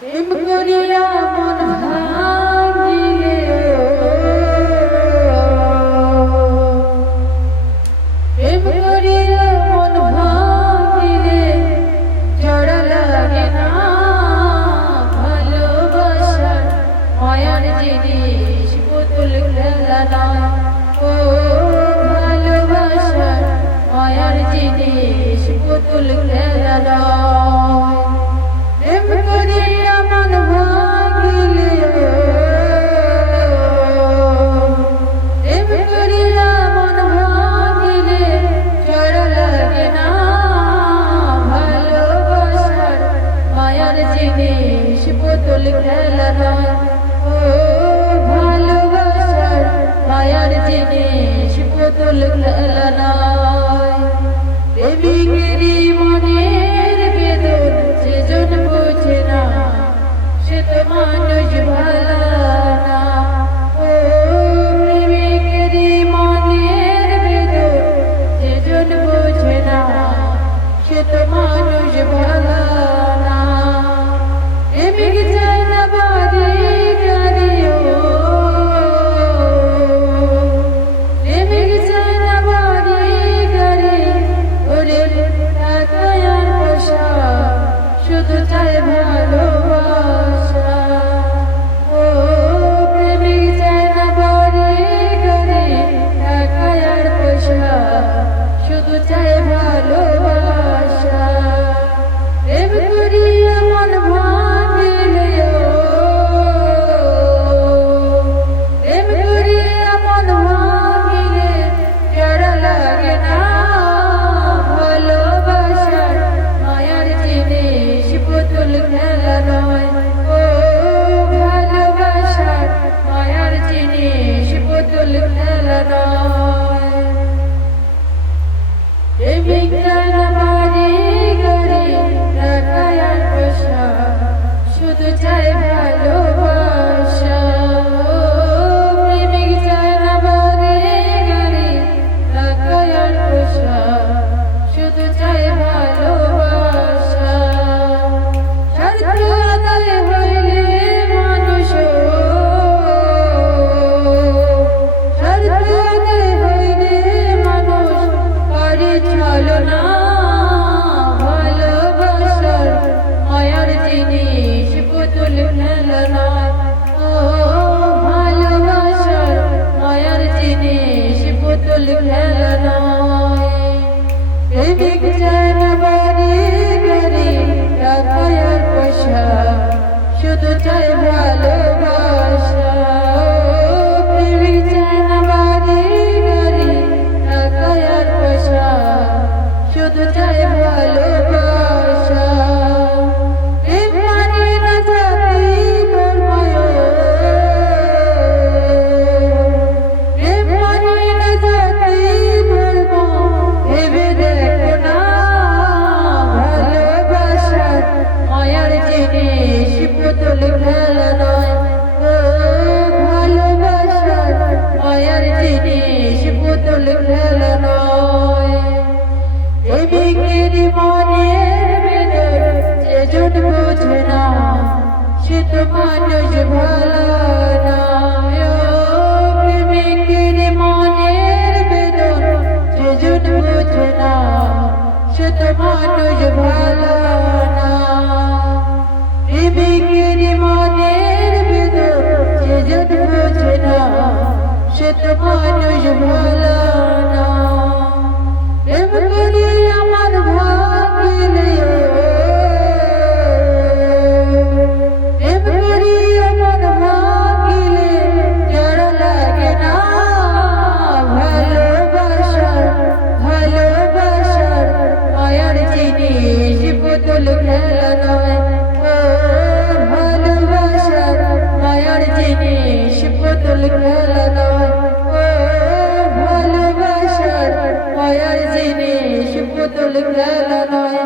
প্রেম করিয়া মন ভাঙিলে প্রেম করিয়া মন ভাঙিলে জড়া লাগে না ভালোবাসার মায়ার জিনিস পুতুল খেলা না ও ভালোবাসার মায়ার জিনিস পুতুল খেলা না প্রেম করিয়া মন ভাঙিলে প্রেম করিয়া মন ভাঙিলে জড় লাগে না ভালোবাসার মায়ার জিনিস পুতুল খেলা নয় ও ভালোবাসার মায়ার জিনিস পুতুল খেলা নয় প্রেমিকেরই মনের বেদন সেজন বোঝে না সে তো মানুষ ভালো না ও প্রেমিকেরই মনের বেদন সেজন বোঝে না সে তো মানুষ ভালো না প্রেমিক চায় না বাড়ি গাড়িও প্রেমিক চায় না বাড়ি গাড়ি ওরে টাকা আর পয়সা শুধু চায় ভালোবাসা ও প্রেমিক চায় না বাড়ি গাড়ি টাকা আর পয়সা শুধু চায় ভালোবাসা প্রেম করিয়া মন ভাঙিলে প্রেম করিয়া মন ভাঙিলে জড়া লাগে না ভালোবাসার মায়ার জিনিস পুতুল খেলা নয় ও ভালোবাসার মায়ার জিনিস পুতুল খেলা নয় প্রেমিক চায় না বাড়ি গাড়ি টাকা আর পয়সা শুধু চায় ভালোবাসা ও প্রেমিক চায় না বাড়ি গাড়ি টাকা আর পয়সা শুধু চায় ভালোবাসা স্বার্থ আদায় হইলে মানুষ স্বার্থ আদায় হইলে মানুষ করে চলো না ভালোবাসার মায়ার জিনিস পুতুল খেলা নয় ও ভালোবাসার মায়ার জিনিস পুতুল খেলা নয় প্রেমিক চায় না বাড়ি গাড়ি টাকা আর পয়সা শুধু চায় ভালোবাসা ও প্রেমিক চায় না বাড়ি গাড়ি টাকা আর পয়সা শুধু চায় ভালোবাসা প্রেম মানে না জাতি ধর্ম প্রেম মানে না জাতি ধর্ম ভেবে দেখো না ভালোবাসার মায়ার জিনিস পুতুল খেলা নয় ও ভালোবাসার মায়ার জিনিস পুতুল খেলা নয় প্রেমিকেরই মনের বেদন সেজন বোঝে না সে তো মানুষ ভালো না ও প্রেমিকেরই মনের বেদন সেজন বোঝে না সে তো মানুষ ভালো না প্রেমিকেরই মনের বেদন সেজন বোঝে না সে তো মানুষ ভালো না প্রেম করিয়া মন ভাঙিলে প্রেম করিয়া মন ভাঙিলে জড়া লাগে না ভালোবাসার মায়ার জিনিস পুতুল খেলা নয় ও ভালোবাসার মায়ার জিনিস পুতুল খেলা নয় ও ভালোবাসার মায়ার জিনিস পুতুল খেলা নয়